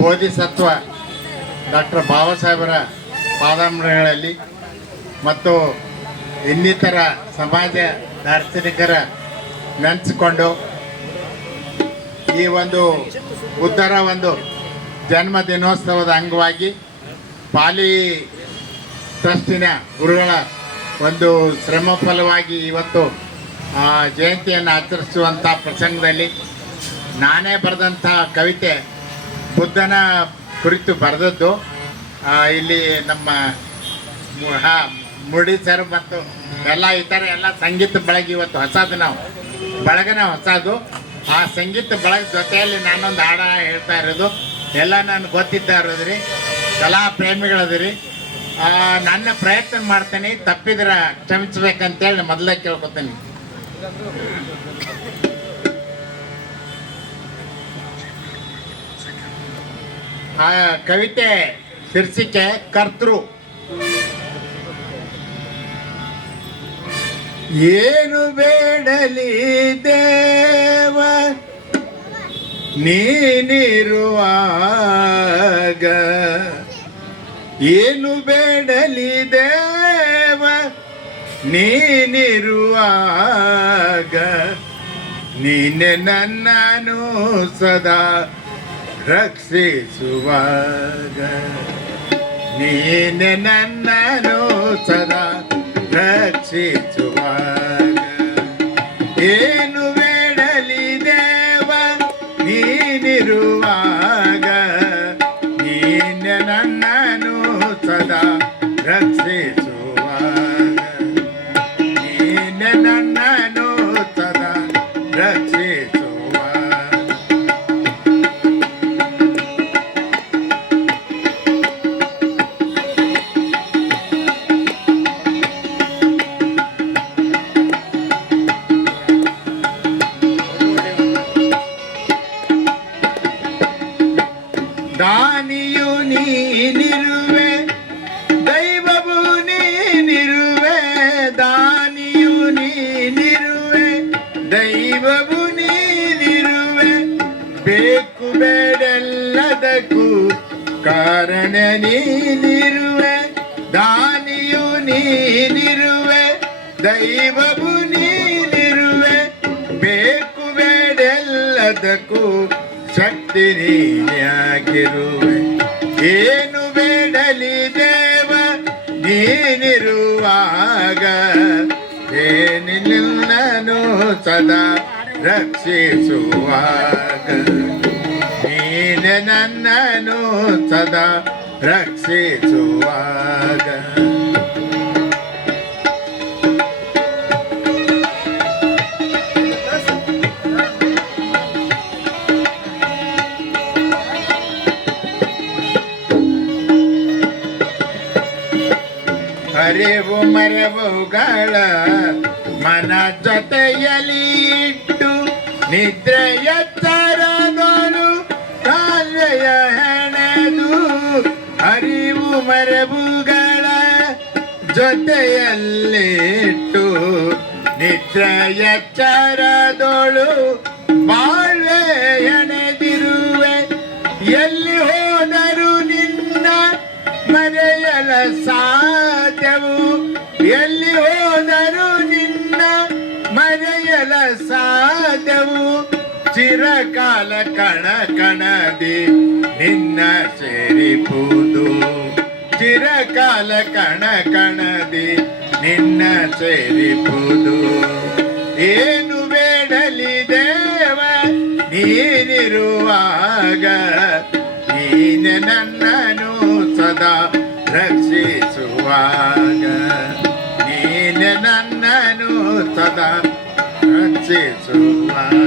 Bodhisattva doctor ಬಾಬಾ ಸಾಹೇಬರ ಪಾದಾಂಬಗಳಲ್ಲಿ ಮತ್ತು ಇನ್ನಿತರ ಸಮಾಜ ದಾರ್ಶನಿಕರ ನೆನೆಸಿಕೊಂಡು ಈ ಒಂದು ಬುದ್ಧರ ಒಂದು ಜನ್ಮ ದಿನೋತ್ಸವದ ಅಂಗವಾಗಿ ಪಾಲಿ ಟ್ರಸ್ಟಿನ ಗುರುಗಳ ಒಂದು ಶ್ರಮ ಫಲವಾಗಿ ಇವತ್ತು ಜಯಂತಿಯನ್ನು ಆಚರಿಸುವಂಥ ಪ್ರಸಂಗದಲ್ಲಿ ನಾನೇ ಬರೆದಂಥ ಕವಿತೆ ಬುದ್ಧನ ಕುರಿತು ಬರೆದದ್ದು ಇಲ್ಲಿ ನಮ್ಮ ಮುರಳಿ ಸರ್ ಮತ್ತು ಎಲ್ಲ ಇತರ ಎಲ್ಲ ಸಂಗೀತ ಬಳಗ ಇವತ್ತು ಹೊಸದು ಬಳಗನ ಹೊಸದು. ಆ ಸಂಗೀತ ಬಳಗ ಜೊತೆಯಲ್ಲಿ ನಾನೊಂದು ಹಾಡ ಹೇಳ್ತಾ ಇರೋದು ಎಲ್ಲ ನನಗೆ ಗೊತ್ತಿದ್ದ ಇರೋದ್ರಿ, ಕಲಾ ಪ್ರೇಮಿಗಳದ್ರಿ. ನನ್ನ ಪ್ರಯತ್ನ ಮಾಡ್ತೇನೆ, ತಪ್ಪಿದ್ರೆ ಕ್ಷಮಿಸ್ಬೇಕಂತೇಳಿ ಮೊದಲೇ ಕೇಳ್ಕೊತೀನಿ. ಆ ಕವಿತೆ ಶೀರ್ಷಿಕೆ ಕರ್ತೃ. ಏನು ಬೇಡಲಿ ದೇವ ನೀನಿರುವಾಗ, ಏನು ಬೇಡಲಿ ದೇವ ನೀನಿರುವಾಗ, ನೀನೆ ನನ್ನನು ಸದಾ ರಕ್ಷಿಸುವಾಗ, ನೀನೆ ನನ್ನನು ಸದಾ ರಕ್ಷಿಸುವಾಗ, ಏನು ಬೇಡಲಿ ದೇವ ನೀನಿರುವಾಗ, ನೀನೆ ನನ್ನನು ಸದಾ ರಕ್ಷಿಸುವಾಗ, ನೀನೆ ನನ್ನನು ಸದಾ ರಕ್ಷಿಸುವಾಗ. ದಾನಿಯು ನೀನಿರುವೆ, ದೈವವು ನೀನಿರುವೆ, ದಾನಿಯು ನೀನಿರುವೆ, ದೈವವು ನೀನಿರುವೆ, ಬೇಕು ಬೇಡೆಲ್ಲದಕ್ಕೂ ಕಾರಣ ನೀನಿರುವೆ, ದಾನಿಯು ನೀನಿರುವೆ, ದೈವವು ನೀನಿರುವೆ, ಬೇಕು ಬೇಡೆಲ್ಲದಕ್ಕೂ ಶಕ್ತಿ ನೀನಾಗಿರುವೆ, ಏನು ಬೇಡಲಿ ದೇವ ನೀನಿರುವಾಗ, ಏನಿಲ್ಲನು ಸದಾ ರಕ್ಷಿಸುವಾಗ, ನೀನೆ ನನ್ನನು ಸದಾ ರಕ್ಷಿಸುವಾಗ. ಅರಿವು ಮರೆವುಗಳ ಮನ ಜೊತೆಯಲ್ಲಿ ಇಟ್ಟು, ನಿದ್ರೆಯ ತರದೋನು ಕಾಲ್ವೆಯ ಹೆಣೆದು, ಅರಿವು ಮರೆವುಗಳ ಜೊತೆಯಲ್ಲಿಟ್ಟು, ನಿದ್ರೆಯ ಚರದೋಳು ಬಾಳ್ವೆ ಎಣೆದಿರುವೆ, ಎಲ್ಲಿ ಹೋದರು ನಿನ್ನ ಮರೆಯಲ ಸಾಧ್ಯವು, ಎಲ್ಲಿ ಹೋದರು ನಿನ್ನ ಮರೆಯಲ ಸಾಧ್ಯವು, ಚಿರಕಾಲ ಕಣ ಕಣದಿ ನಿನ್ನ ಸೇರಿಪುದು, ಚಿರಕಾಲ ಕಣ ಕಣದಿ ನಿನ್ನ ಸೇರಿಪುದು, ಏನು ಬೇಡಲಿ ದೇವ ನೀನಿರುವಾಗ, ನೀನೆ ನನ್ನನು ಸದಾ ರಕ್ಷಿಸುವಾಗ, ನೀನೆ ನನ್ನನು ಸದಾ ರಕ್ಷಿಸುವಾಗ.